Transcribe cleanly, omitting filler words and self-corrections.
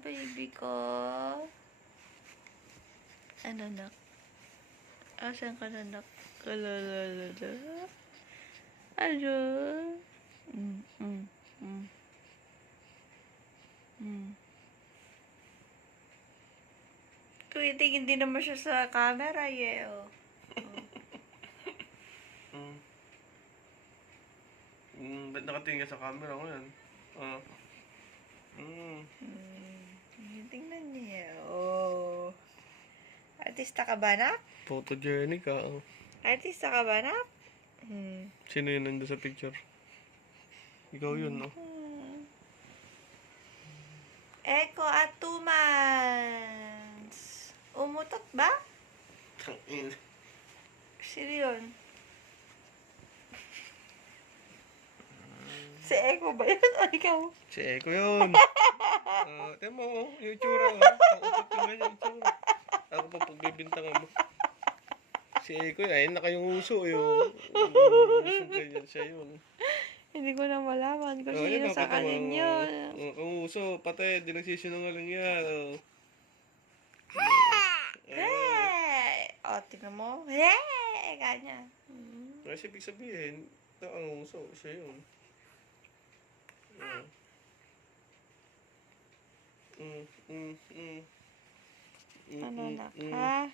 baby ko. Ano, nak? Asan ka na, nak? Kalalala. Ano? Kuya, tingin din naman siya sa camera, oh. Ba't nakatingin ka sa camera ko yan? Tingnan niya, oh. Artista ka ba, nak? Photogenic ka, oh. Artista ka ba, nak? Sino yun nandun sa picture? Ikaw yun, no? Eko at 2 months. Umutot ba? Tangin. Sino yun? Si Eko ba yun o ikaw? Si Eko yun. Tiyan mo, yung itsura, oh. Pangutot yung ganyan itsura. Ako pa pagbibintangan mo. Si Eko yun, ayun na kayong uso, yun. Uso ganyan siya yun. Hindi ko na malaman kung Oh, sino yun, sa nakita mo, alin yun. Kung uso, patay, di nagsisinungaling yan. Hey! O, tingnan mo. Hey! Ganyan. Kasi ibig sabihin, ito ang uso, siya yun. Ano na ka?